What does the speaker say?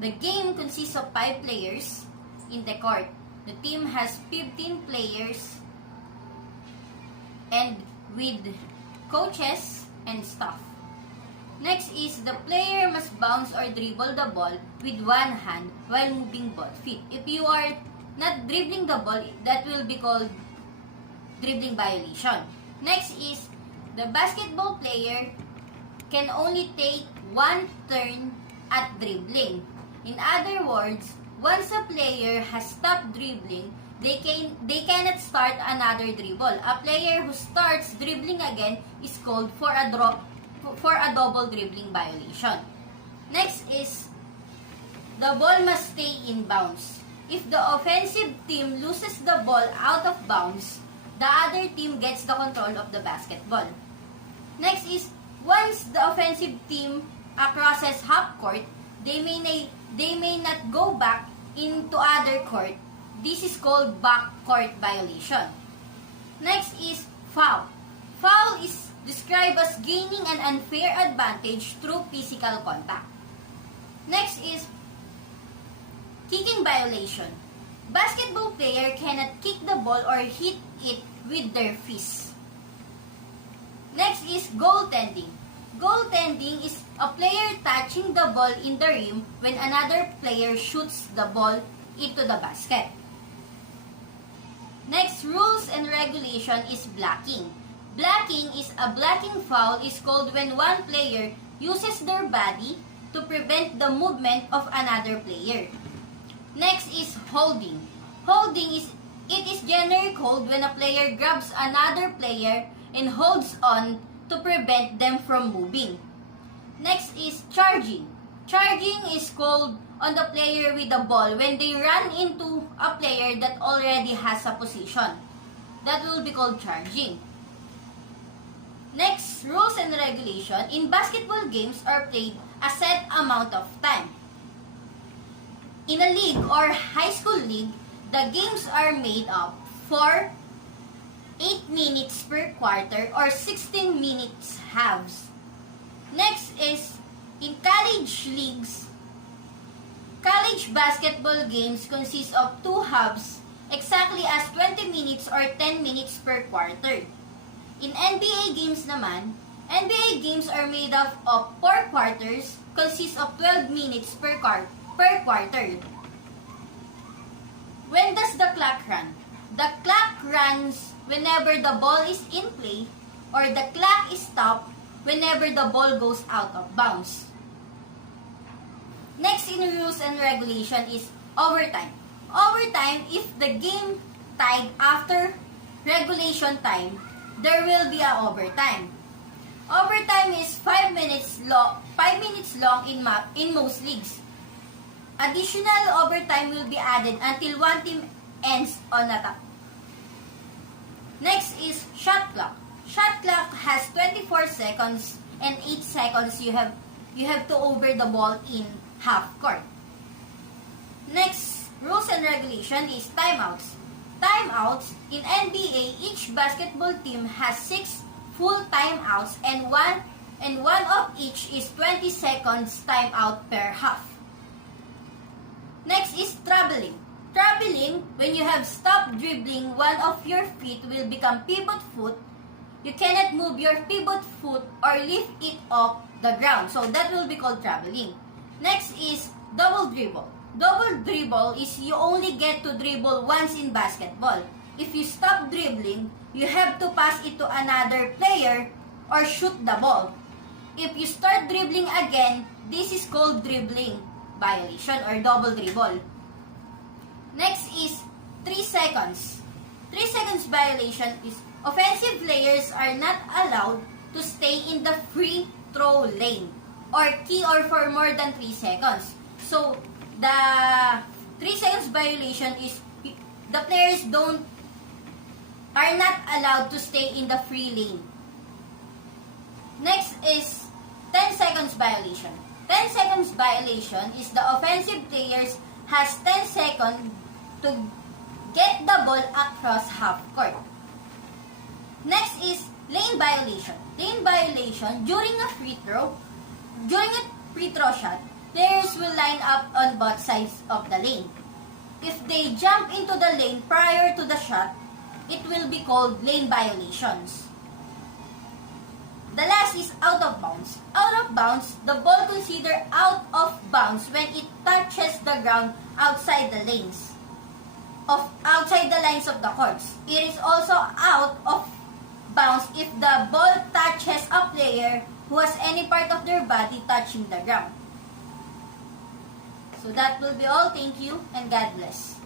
The game consists of 5 players in the court. The team has 15 players and with coaches and staff. Next is the player must bounce or dribble the ball with one hand while moving both feet. If you are not dribbling the ball, that will be called dribbling violation. Next is the basketball player can only take one turn at dribbling. In other words, once a player has stopped dribbling, they cannot start another dribble. A player who starts dribbling again is called for a double dribbling violation. Next is the ball must stay in bounds. If the offensive team loses the ball out of bounds, the other team gets the control of the basketball. Next is once the offensive team crosses half court, they may not go back into other court. This is called backcourt violation. Next is foul. Foul is described as gaining an unfair advantage through physical contact. Next is kicking violation. Basketball player cannot kick the ball or hit it with their fists. Next is goaltending. Goaltending is a player touching the ball in the rim when another player shoots the ball into the basket. Next, rules and regulation is blocking. Blocking is a blocking foul is called when one player uses their body to prevent the movement of another player. Next is holding. Holding is generally called when a player grabs another player and holds on to prevent them from moving. Next is charging. Charging is called on the player with the ball when they run into a player that already has a position. That will be called charging. Next, rules and regulation. In basketball games are played a set amount of time. In a league or high school league, the games are made up for 8 minutes per quarter or 16 minutes halves. Next is in college leagues. College basketball games consist of 2 halves, exactly as 20 minutes or 10 minutes per quarter. In NBA games naman, NBA games are made up of 4 quarters, consist of 12 minutes per quarter. When does the clock run? The clock runs whenever the ball is in play, or the clock is stopped whenever the ball goes out of bounds. Next in rules and regulation is overtime. Overtime, if the game tied after regulation time, there will be a overtime. Overtime is 5 minutes long in most leagues. Additional overtime will be added until one team ends on attack. Next is shot clock. Shot clock has 24 seconds and 8 seconds you have to over the ball in half court. Next, rules and regulation is timeouts. Timeouts, in NBA, each basketball team has 6 full timeouts and one of each is 20 seconds timeout per half. Next is traveling. Traveling, when you have stopped dribbling, one of your feet will become pivot foot. You cannot move your pivot foot or lift it off the ground. So that will be called traveling. Next is double dribble. Double dribble is you only get to dribble once in basketball. If you stop dribbling, you have to pass it to another player or shoot the ball. If you start dribbling again, this is called dribbling violation or double dribble. Next is 3 seconds. 3 seconds violation is offensive players are not allowed to stay in the free throw lane or key or for more than 3 seconds. So, the 3 seconds violation is the players are not allowed to stay in the free lane. Next is 10 seconds violation. 10 seconds violation is the offensive players has 10 seconds to get the ball across half court. Next is lane violation. Lane violation during a free throw shot, players will line up on both sides of the lane. If they jump into the lane prior to the shot, it will be called lane violations. The last is out of bounds. Out of bounds, the ball considered out of bounds when it touches the ground outside the lines of the courts. It is also out of bounds if the ball touches a player who has any part of their body touching the ground. So that will be all. Thank you and God bless.